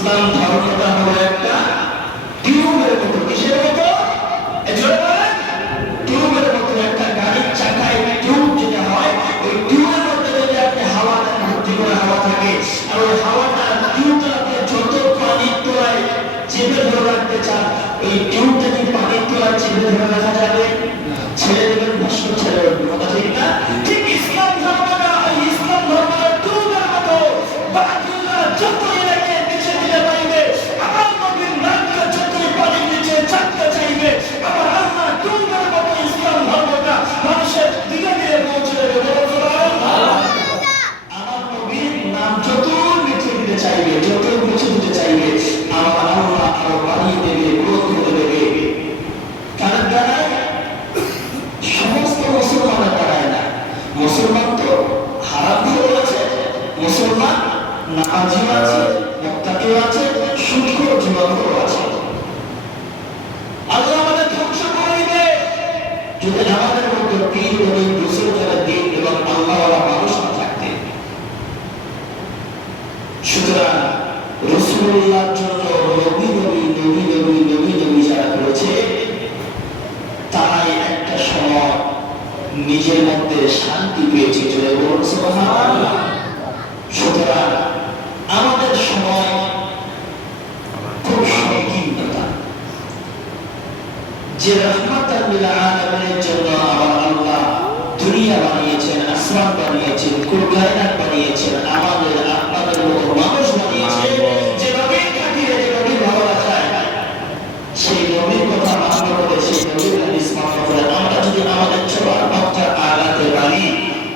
ইসলাম ধর্মটা হলো একটা টিউবের মতো। কিসের মতো? টিউবের মতো একটা গাড়ির চাকায় টিউব যেটা হয়, ওই টিউবের মধ্যে যদি আপনি হাওয়া ভর্তি করে হাওয়া থাকে। আর ওই হাওয়াটা যত পানির তলায় চেপে ধরে রাখতে চান, ওই টিউবটা কি পানির তলায় চেপে ধরে রাখা মুসলমান তো হারাম হয়ে আছে মুসলমান আছে আছে আছে। আল্লাহ আমাদের ধ্বংস করে দিবে। যদি আমাদের মধ্যে এবং দুসর যারা দিন এবং মানুষ না থাকতে, সুতরাং রসুল্লাহর জন্য নিজের মধ্যে শান্তি পেয়েছে চলে বলুন সুতরাং আমাদের সময় খুব যে আলামিনের জন্য আমার আল্লাহ দুনিয়া বানিয়েছেন, আসমান বানিয়েছেন কায়নাত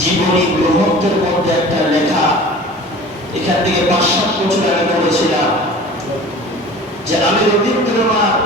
জীবনী গ্রন্থের মধ্যে একটা লেখা, এখান থেকে পাঁচ সাত বছর আগে পড়েছিলাম যে, আমি রবীন্দ্রনাথ